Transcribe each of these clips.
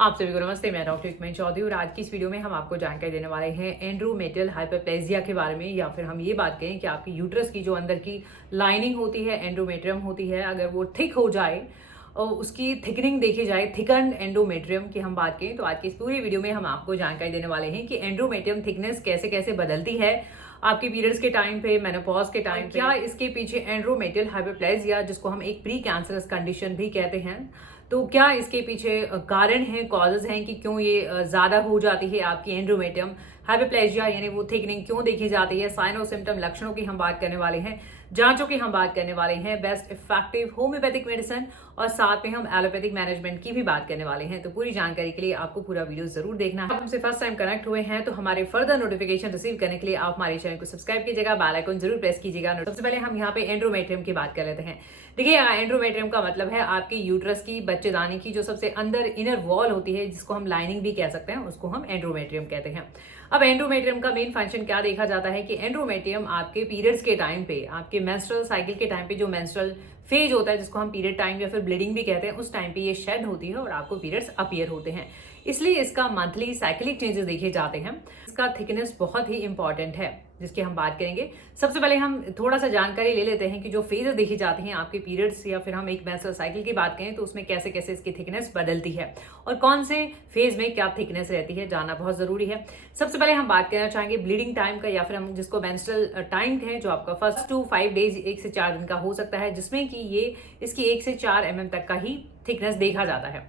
आप सभी को नमस्ते। मैं डॉक्टर इकमैन चौधरी और आज की इस वीडियो में हम आपको जानकारी देने वाले हैं एंड्रोमेट्रियल हाइपरप्लेजिया के बारे में, या फिर हम ये बात कहें कि आपकी यूट्रस की जो अंदर की लाइनिंग होती है, एंड्रोमेट्रियम होती है, अगर वो थिक हो जाए और उसकी थिकनिंग देखी जाए, थिकन एंडोमेट्रियम की हम बात करें, तो आज की इस पूरी वीडियो में हम आपको जानकारी देने वाले हैं कि एंड्रोमेट्रियम थिकनेस कैसे कैसे बदलती है आपके पीरियड्स के टाइम पे, मेनोपॉज के टाइम पे, क्या इसके पीछे एंड्रोमेट्रियल हाइपरप्लेजिया जिसको हम एक प्री कैंसरस कंडीशन भी कहते हैं, तो क्या इसके पीछे कारण हैं, कॉजेज हैं कि क्यों ये ज्यादा हो जाती है आपकी एंड्रोमेट्रियम हाइपरप्लेजिया, यानी वो थिकनिंग क्यों देखी जाती है। साइन और सिम्टम, लक्षणों की हम बात करने वाले हैं, जांचों की हम बात करने वाले हैं, बेस्ट इफेक्टिव होम्योपैथिक मेडिसिन और साथ में हम एलोपैथिक मैनेजमेंट की भी बात करने वाले हैं। तो पूरी जानकारी के लिए आपको पूरा वीडियो जरूर देखना है। आप हमसे फर्स्ट टाइम कनेक्ट हुए हैं तो हमारे फर्दर नोटिफिकेशन रिसीव करने के लिए आप हमारे चैनल को सब्सक्राइब कीजिएगा, बेल आइकन जरूर प्रेस कीजिएगा। सबसे पहले हम यहाँ पे एंड्रोमेट्रियम की बात कर लेते हैं। देखिए, एंड्रोमेट्रियम का मतलब है आपकी यूट्रस की, बच्चेदानी की जो सबसे अंदर इनर वॉल होती है, जिसको हम लाइनिंग भी कह सकते हैं, उसको हम एंड्रोमेट्रियम कहते हैं। अब एंड्रोमेट्रियम का मेन फंक्शन क्या देखा जाता है कि एंड्रोमेट्रियम आपके पीरियड्स के टाइम पे, आपके मेंस्ट्रुअल साइकिल के टाइम पे, जो मेंस्ट्रुअल फेज होता है जिसको हम पीरियड टाइम या फिर ब्लीडिंग भी कहते हैं, उस टाइम पे ये शेड होती है और आपको पीरियड्स अपीयर होते हैं। इसलिए इसका मंथली साइक्लिक चेंजेस देखे जाते हैं। इसका थिकनेस बहुत ही इंपॉर्टेंट है जिसकी हम बात करेंगे। सबसे पहले हम थोड़ा सा जानकारी ले लेते हैं कि जो फेजेस देखी जाती हैं आपके पीरियड्स या फिर हम एक मेंस्ट्रुअल साइकिल की बात करें तो उसमें कैसे कैसे इसकी थिकनेस बदलती है और कौन से फेज में क्या थिकनेस रहती है, जानना बहुत जरूरी है। सबसे पहले हम बात करना चाहेंगे ब्लीडिंग टाइम का, या फिर हम जिसको मेंस्ट्रुअल टाइम है, जो आपका फर्स्ट टू 5 डेज 1 से 4 दिन का हो सकता है, जिसमें कि ये इसकी 1 से 4 mm तक का ही थिकनेस देखा जाता है।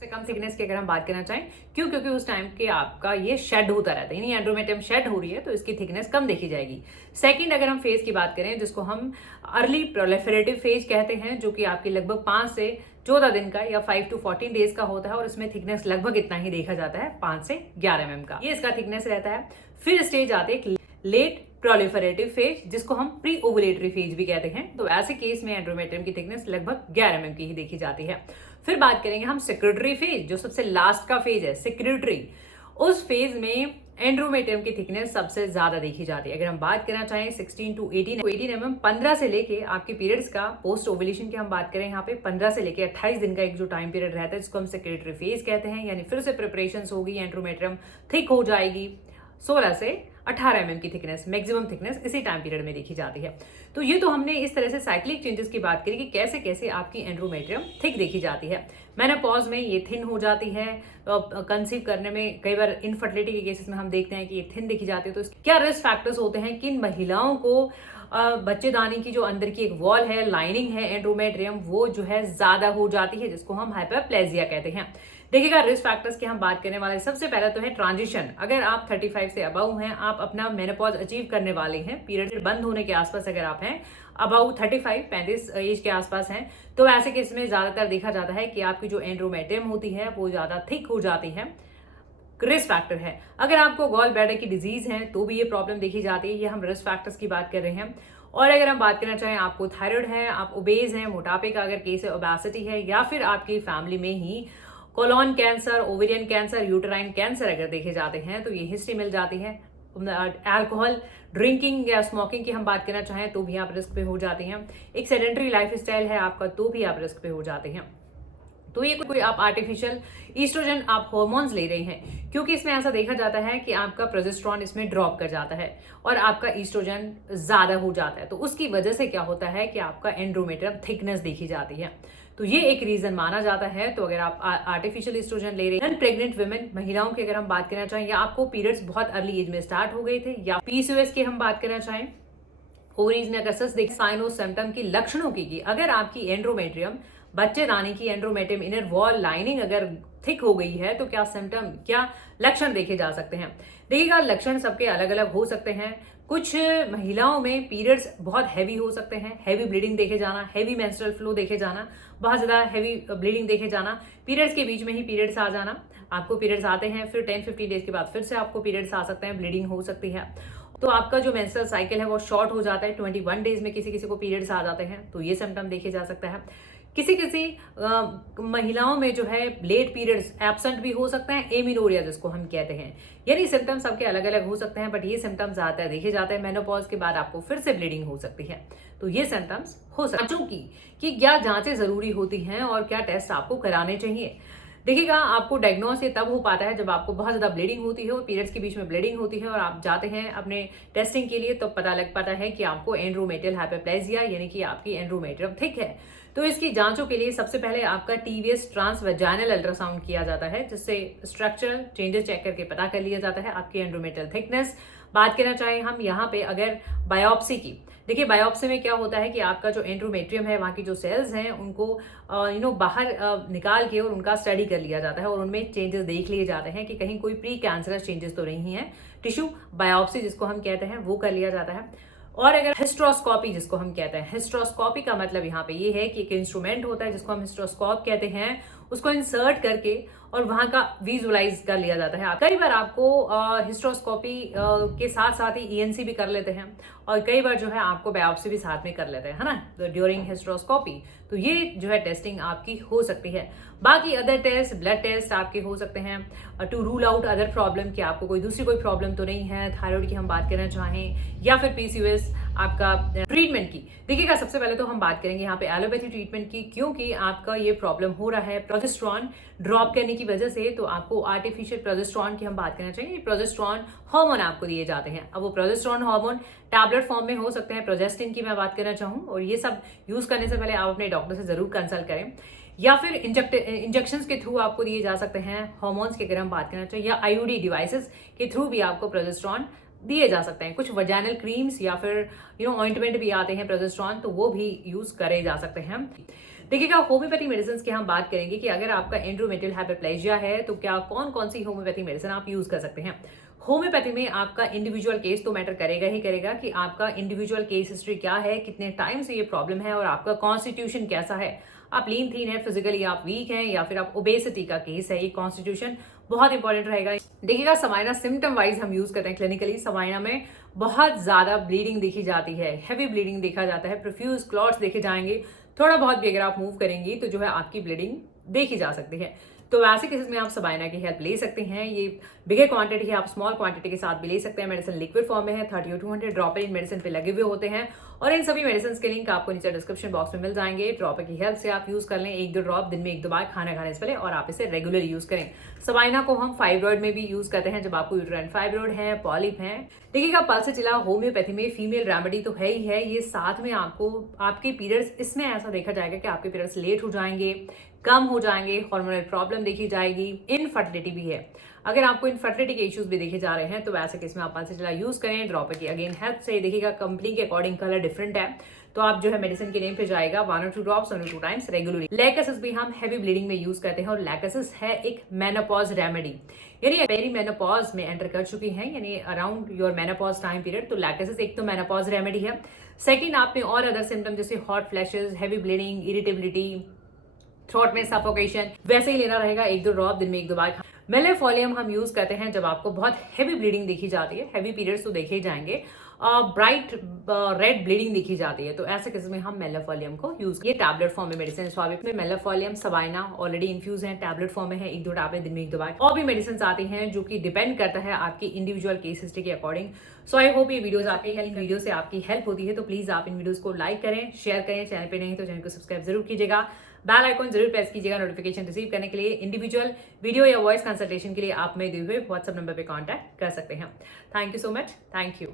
से कम थिकनेस की अगर हम बात करना चाहें, क्योंकि उस टाइम के आपका ये शेड होता रहता है, यानी एंड्रोमेट्रियम शेड हो रही है तो इसकी थिकनेस कम देखी जाएगी। सेकंड, अगर हम फेज की बात करें जिसको हम अर्ली प्रोलिफरेटिव फेज कहते हैं, जो कि आपकी लगभग 5 से 14 दिन का या 5 to 14 डेज का होता है और इसमें थिकनेस लगभग इतना ही देखा जाता है, 5 से 11 mm का ये इसका थिकनेस रहता है। फिर स्टेज आते हैं लेट प्रोलिफरेटिव फेज, जिसको हम प्री ओवुलेटरी फेज भी कहते हैं। तो ऐसे केस में एंड्रोमेट्रियम की थिकनेस लगभग 11 mm की ही देखी जाती है। फिर बात करेंगे हम सेक्रेटरी फेज, जो सबसे लास्ट का फेज है, सेक्रेटरी। उस फेज में एंड्रोमेट्रियम की थिकनेस सबसे ज्यादा देखी जाती है। अगर हम बात करना चाहें 16 to 18 mm, 15 से लेके आपके पीरियड्स का, पोस्ट ओवुलेशन की हम बात करें यहाँ पे 15 से लेके 28 दिन का एक जो टाइम पीरियड रहता है, जिसको हम सेक्रेटरी फेज कहते हैं। यानी फिर से प्रिपरेशन होगी, एंड्रोमेट्रियम थिक हो जाएगी। 16 से 18 mm की थिकनेस, मैक्सिमम थिकनेस इसी टाइम पीरियड में देखी जाती है। तो ये तो हमने इस तरह से साइक्लिक चेंजेस की बात करी कि कैसे कैसे आपकी एंड्रोमेट्रियम थिक देखी जाती है। मेनोपॉज में ये थिन हो जाती है, कंसीव करने में कई बार इनफर्टिलिटी के केसेस में हम देखते हैं कि ये थिन दिखी जाती है। तो क्या रिस्क फैक्टर्स होते हैं, किन महिलाओं को बच्चेदानी की जो अंदर की एक वॉल है, लाइनिंग है एंड्रोमेट्रियम, वो जो है ज्यादा हो जाती है, जिसको हम हाइपरप्लेजिया कहते हैं। देखिएगा, रिस्क फैक्टर्स की हम बात करने वाले, सबसे पहले तो है ट्रांजिशन। अगर आप 35 से अबव हैं, आप अपना मेनोपॉज अचीव करने वाले हैं, पीरियड बंद होने के आसपास अगर आप हैं, अबव 35 एज के आसपास हैं, तो ऐसे केस में ज्यादातर देखा जाता है कि आपकी जो एंड्रोमेट्रियम होती है वो ज्यादा थिक हो जाती है। रिस्क फैक्टर है। अगर आपको गॉल ब्लैडर की डिजीज है तो भी ये प्रॉब्लम देखी जाती है। ये हम रिस्क फैक्टर्स की बात कर रहे हैं। और अगर हम बात करना चाहें, आपको थायराइड है, आप ओबेज हैं, मोटापे का अगर केस है, ओबेसिटी है, या फिर आपकी फैमिली में ही colon cancer, ovarian cancer, uterine cancer अगर देखे जाते हैं, तो ये हिस्ट्री मिल जाती है। अल्कोहल ड्रिंकिंग या स्मोकिंग की हम बात करना चाहें तो भी आप रिस्क पे हो जाते हैं। एक सेडेंटरी लाइफस्टाइल है आपका तो भी आप रिस्क पे हो जाते हैं। तो ये कोई आप आर्टिफिशियल ईस्ट्रोजन, आप हार्मोन्स ले रहे हैं, क्योंकि इसमें ऐसा देखा जाता है कि आपका प्रोजेस्टेरॉन इसमें ड्रॉप कर जाता है और आपका ईस्ट्रोजन ज्यादा हो जाता है। तो उसकी वजह से क्या होता है कि आपका एंड्रोमेट्रियम थिकनेस देखी जाती है। तो ये एक रीजन माना जाता है। तो अगर आप आर्टिफिशियल ईस्ट्रोजन ले रहे हैं, प्रेग्नेंट वुमेन, महिलाओं की अगर हम बात करना चाहें, या आपको पीरियड्स बहुत अर्ली एज में स्टार्ट हो गए थे, या पीसीओएस की हम बात करना चाहें, ओवरीज में अगर देख साइन और सिम्टम की, लक्षणों की अगर आपकी एंड्रोमेट्रियम, बच्चेदानी की एंड्रोमेट्रियम इनर वॉल लाइनिंग अगर थिक हो गई है, तो क्या सिम्टम, क्या लक्षण देखे जा सकते हैं। देखिएगा, लक्षण सबके अलग अलग हो सकते हैं। कुछ महिलाओं में पीरियड्स बहुत हैवी हो सकते हैं, हैवी ब्लीडिंग देखे जाना, हैवी मेंस्ट्रुअल फ्लो देखे जाना, बहुत ज्यादा हैवी ब्लीडिंग देखे जाना, पीरियड्स के बीच में ही पीरियड्स आ जाना, आपको पीरियड्स आते हैं, फिर 10-15 डेज के बाद फिर से आपको पीरियड्स आ सकते हैं, ब्लीडिंग हो सकती है। तो आपका जो मेंस्ट्रुअल साइकिल है वो शॉर्ट हो जाता है, 21 डेज में किसी किसी को पीरियड्स आ जाते हैं, तो ये सिम्टम देखे जा सकता है। किसी किसी महिलाओं में जो है लेट पीरियड्स एब्सेंट भी हो सकते हैं, एमिनोरिया जिसको हम कहते हैं। यानी सिम्टम्स सबके अलग अलग हो सकते हैं, बट ये सिम्टम्स ज्यादातर देखे जाते हैं। मेनोपॉज के बाद आपको फिर से ब्लीडिंग हो सकती है, तो ये सिम्टम्स हो सकते हैं। कि क्या जांचें जरूरी होती हैं और क्या टेस्ट आपको कराने चाहिए। देखिएगा, आपको डायग्नोस ये तब हो पाता है जब आपको बहुत ज़्यादा ब्लीडिंग होती है और पीरियड्स के बीच में ब्लीडिंग होती है और आप जाते हैं अपने टेस्टिंग के लिए, तो पता लग पाता है कि आपको एंड्रोमेट्रियल हाइपरप्लेजिया यानी कि आपकी एंड्रोमेट्रियम थिक है। तो इसकी जांचों के लिए सबसे पहले आपका टीवीएस ट्रांसवेजाइनल अल्ट्रासाउंड किया जाता है, जिससे स्ट्रक्चरल चेंजेस चेक करके पता कर लिया जाता है आपकी एंड्रोमेट्रियल थिकनेस। बात करना चाहें हम यहाँ पे अगर बायोप्सी की, देखिए बायोप्सी में क्या होता है कि आपका जो एंड्रोमेट्रियम है, वहाँ की जो सेल्स हैं उनको बाहर निकाल के और उनका स्टडी कर लिया जाता है और उनमें चेंजेस देख लिए जाते हैं कि कहीं कोई प्री कैंसरस चेंजेस तो नहीं है। टिश्यू बायोप्सी जिसको हम कहते हैं वो कर लिया जाता है। और अगर हिस्ट्रोस्कोपी जिसको हम कहते हैं, हिस्ट्रोस्कोपी का मतलब यहाँ पे ये है कि एक इंस्ट्रूमेंट होता है जिसको हम हिस्ट्रोस्कोप कहते हैं, उसको इंसर्ट करके और वहां का विजुअलाइज कर लिया जाता है। कई बार आपको हिस्ट्रोस्कोपी के साथ साथ ही ईएनसी भी कर लेते हैं और कई बार जो है आपको बायोप्सी भी साथ में कर लेते हैं, है ना, ड्यूरिंग हिस्ट्रोस्कोपी। तो ये जो है टेस्टिंग आपकी हो सकती है। बाकी अदर टेस्ट, ब्लड टेस्ट आपके हो सकते हैं to rule out other problem, कि आपको कोई दूसरी कोई प्रॉब्लम तो नहीं है, थायराइड की हम बात करना चाहें या फिर पीसीओएस आपका ट्रीटमेंट की। देखिएगा, सबसे पहले तो हम बात करेंगे यहाँ पे एलोपैथी ट्रीटमेंट की, क्योंकि आपका ये प्रॉब्लम हो रहा है प्रोजेस्टेरॉन ड्रॉप करने की वजह से। तो आपको आर्टिफिशियल प्रोजेस्टेरॉन की हम बात करना चाहिए, प्रोजेस्टेरॉन हार्मोन आपको दिए जाते हैं। अब वो प्रोजेस्टेरॉन हार्मोन टैबलेट फॉर्म में हो सकते हैं, प्रोजेस्टिन की मैं बात करना चाहूँ, और ये सब यूज करने से पहले आप अपने डॉक्टर से जरूर कंसल्ट करें, या फिर इंजेक्शन के थ्रू आपको दिए जा सकते हैं हार्मोन्स की अगर हम बात करना चाहिए, या आईयूडी डिवाइसेस के थ्रू भी आपको प्रोजेस्टेरॉन दिए जा सकते हैं। कुछ वजाइनल क्रीम्स या फिर ऑइंटमेंट भी आते हैं प्रोजेस्टेरॉन, तो वो भी यूज करे जा सकते हैं। देखिएगा, होम्योपैथी मेडिसिन की हम बात करेंगे कि अगर आपका एंड्रोमेट्रियल हाइपरप्लेजिया है तो क्या कौन कौन सी होम्योपैथी मेडिसिन आप यूज कर सकते हैं। होम्योपैथी में आपका इंडिविजुअल केस तो मैटर करेगा ही करेगा कि आपका इंडिविजुअल केस हिस्ट्री क्या है, कितने टाइम से ये प्रॉब्लम है और आपका कॉन्स्टिट्यूशन कैसा है। आप लीन थीन है, फिजिकली आप वीक हैं, या फिर आप ओबेसिटी का केस है, ये कॉन्स्टिट्यूशन बहुत इंपॉर्टेंट रहेगा। देखिएगा, सवाइना सिम्टम वाइज हम यूज करते हैं क्लिनिकली। सवाइना में बहुत ज्यादा ब्लीडिंग देखी जाती है, हैवी ब्लीडिंग देखा जाता है, प्रोफ्यूज क्लॉट्स देखे जाएंगे, थोड़ा बहुत भी अगर आप मूव करेंगी तो जो है आपकी ब्लीडिंग देखी जा सकती है। तो ऐसे केसेस में आप सबाइना की हेल्प ले सकते हैं। ये बिगर क्वांटिटी है, आप स्मॉल क्वांटिटी के साथ भी ले सकते हैं। मेडिसिन लिक्विड फॉर्म में है, 30 और 200 ड्रॉपर इन मेडिसिन पे लगे हुए होते हैं और इन सभी मेडिसिन के लिंक आपको नीचे डिस्क्रिप्शन बॉक्स में मिल जाएंगे। ड्रॉपर की हेल्प से आप यूज कर लें, 1-2 ड्रॉप दिन में 1-2 बार खाना खाने से पहले, और आप इसे रेगुलर यूज करें। सबाइना को हम फाइब्रॉइड में भी यूज करते हैं जब आपको यूट्राइन फाइब्रॉइड है, पॉलिप है। देखिएगा, पल्सेटिला होम्योपैथी में फीमेल रेमेडी तो है ही है, ये साथ में आपको आपके पीरियड्स, इसमें ऐसा देखा जाएगा कि आपके पीरियड्स लेट हो जाएंगे, कम हो जाएंगे, हार्मोनल प्रॉब्लम देखी जाएगी, इनफर्टिलिटी भी है। अगर आपको इनफर्टिलिटी के इश्यूज भी देखे जा रहे हैं तो वैसे केस में आप पल्सेटिला यूज करें। ड्रॉपर की अगेन हेल्प से। देखिएगा, कंपनी के अकॉर्डिंग कलर डिफरेंट है, तो आप जो है मेडिसिन के नेम पे जाएगा 1 और 2 ड्रॉप्स 1 और 2 टाइम्स रेगुलरली। लैकेसिस भी हम हैवी ब्लीडिंग में यूज करते हैं और लैकेसिस है एक मेनोपॉज रेमेडी, यानी पेरी मेनोपॉज में एंटर कर चुकी है, यानी around your menopause time period. तो लैकेसिस एक तो मेनोपॉज रेमेडी है। सेकेंड, आप में और अदर सिम्टम जैसे hot flashes, heavy bleeding, irritability, throat में सफोकेशन, वैसे ही लेना रहेगा 1-2 ड्रॉप दिन में 1-2 बार। मेलेफोलियम हम यूज करते हैं जब आपको बहुत हैवी ब्लीडिंग देखी जाती है, हैवी पीरियड्स तो देखे ही जाएंगे, ब्राइट रेड ब्लीडिंग देखी जाती है, तो ऐसे केस में हम मेलेफोलियम को यूज, ये टैबलेट फॉर्म में मेडिसिन स्वाभाविक में मेलेफोलियम सबाइना ऑलरेडी इन्फ्यूज है, टैबलेट फॉर्म में है, 1-2 टैबलेट दिन में 1-2 बार। और भी मेडिसिन आती हैं जो कि डिपेंड करता है आपकी इंडिविजुअल केस हिस्ट्री के अकॉर्डिंग। सो आई होप ये वीडियोस आपकी वीडियो से आपकी हेल्प होती है, तो प्लीज आप इन वीडियोस को लाइक करें, शेयर करें, चैनल पे नहीं तो चैनल को सब्सक्राइब जरूर कीजिएगा, बेल आइकॉन जरूर प्रेस कीजिएगा नोटिफिकेशन रिसीव करने के लिए। इंडिविजुअल वीडियो या वॉइस कंसल्टेशन के लिए आप में दिए हुए व्हाट्सएप नंबर पे कांटेक्ट कर सकते हैं। Thank you so much, thank you.